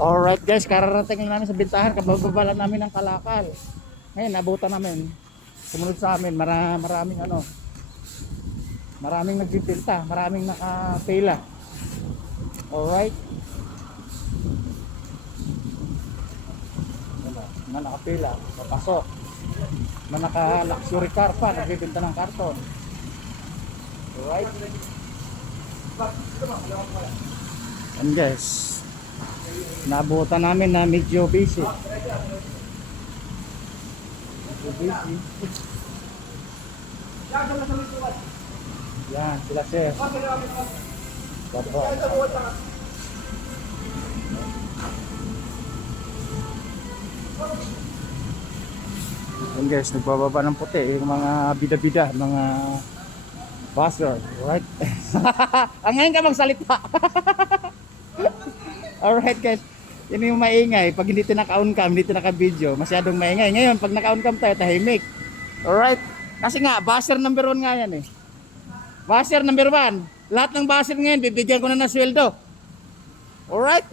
Alright guys, kararating lang namin sa bintahan, kabababa lang namin ng kalakal. Ngayon, nabutan namin. Sumunod sa amin, maraming ano, maraming nagbibinta, maraming nakapila. Alright. Na nakapila, papasok. Na naka-luxury car pa, nagbibinta ng karton. Alright. And guys, nabutan namin na medyo busy. Yan, sila sir. Yan guys, nagbababa ng puti yung mga bida-bida, mga buzzer, right? Ang ngayon ka magsalita. Alright guys, yun yung maingay. Pag hindi naka-on cam, hindi naka-video, masyadong maingay. Ngayon, pag naka-on cam tayo, tahimik. Alright? Kasi nga, buzzer number 1 nga yan eh. Buzzer number 1. Lahat ng buzzer ngayon, bibigyan ko na ng sweldo. Alright?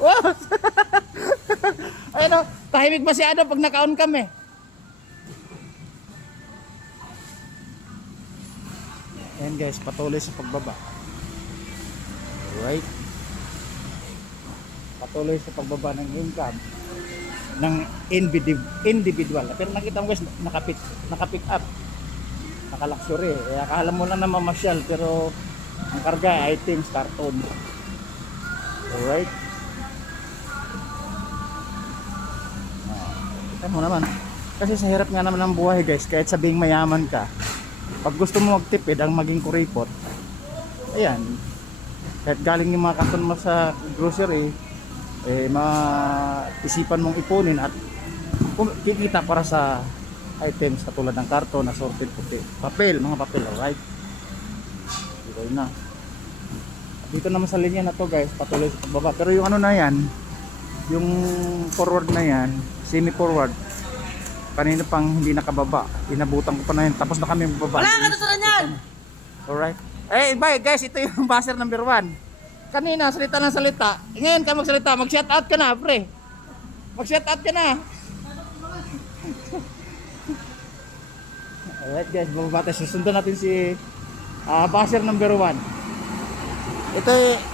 Wow! Ayun o, tahimik masyado pag naka-on cam eh. Ayan guys, patuloy sa pagbaba. Alright. Patuloy sa pagbaba ng income ng individual. Pero nakita mo guys, naka-pick up. Naka-luxury. Kaya akala mo lang na mamasyal, pero ang karga items, karton. Alright. Kita mo naman. Kasi sa hirap nga naman ng buhay guys, kahit sabing mayaman ka, pag gusto mo magtipid ang maging kuripot, ayan, kahit galing yung mga karton mo sa grocery, maisipan mong ipunin at kikita para sa items katulad ng karton, assorted puti, papel, mga papel, alright? Dito na. Dito naman sa linya na to guys, patuloy sa pagbaba. Pero yung ano na yan, yung forward na yan, semi-forward, kanina pang hindi nakababa, inabutan ko pa na yun, tapos na kami bababa. Wala ka na yan! Alright. Eh, bye guys, ito yung buzzer number 1. Kanina, salita ng salita. Ngayon ka magsalita, mag-shoutout ka na, pre. Mag-shoutout ka na. Alright guys, bababa tayo. Susundan natin si buzzer number 1.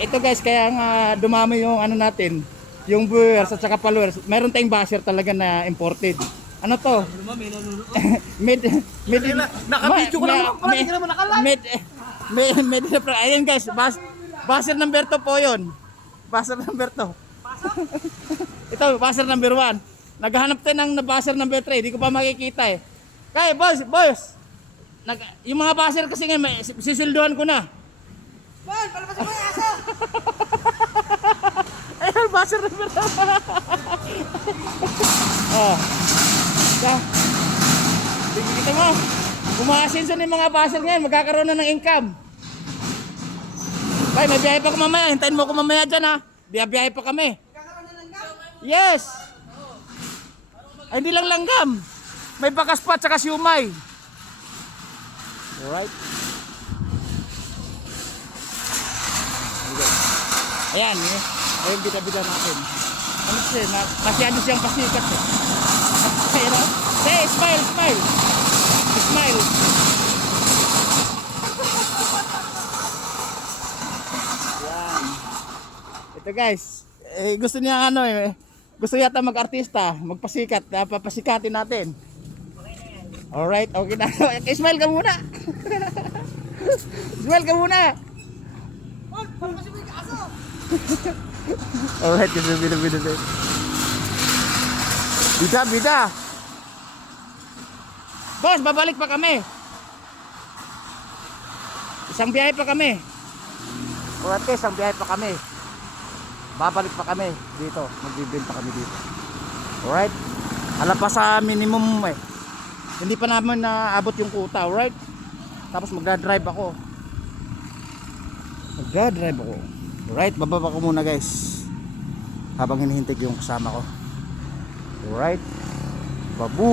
Ito guys, kaya nga dumami yung ano natin, yung viewers at saka followers. Meron tayong buzzer talaga na imported. Ano to? Naka-video ko naman pala, hindi ka naman naka-live. Ayan guys, buzzer number 2 po yun. Buzzer number 2. Ito, buzzer number 1. Naghahanap tayo ng buzzer number 3. Hindi ko pa makikita eh. Kaya boys. Yung mga buzzer kasi nga, sisilduhan ko na. Boy, palabasin mo yung aso! Ayun, buzzer number 2. Oh. Kita mo, umaasenso na yung mga buzzer ngayon, magkakaroon na ng income. Bay, may biyahe pa ko mamaya, hintayin mo ko mamaya dyan ha. Biyahe pa kami. Magkakaroon na langgam? Yes. Ay, hindi lang langgam. May bakas pa, tsaka siumay. Alright. Ayan, ayun bida-bida natin. Ano siya, masyado siyang pasikat eh. Say, smile. Smile. Yan. Ito guys, gusto niya ano gusto yata mag-artista, magpasikat, papasikatin natin. Alright, okay na. Smile ka muna. Smile ka muna. Boy, palabasin mo yung aso! Alright, bida. Bida. Boss, babalik pa kami. Isang biyahe pa kami. Alright, isang biyahe pa kami. Babalik pa kami dito. Magbibenta kami dito. Alright. Hala pa sa minimum eh. Hindi pa naman naabot yung kuta, alright? Tapos magdadrive ako. Alright, bababa ko muna guys. Habang hinihintay yung kasama ko. Alright. Babu!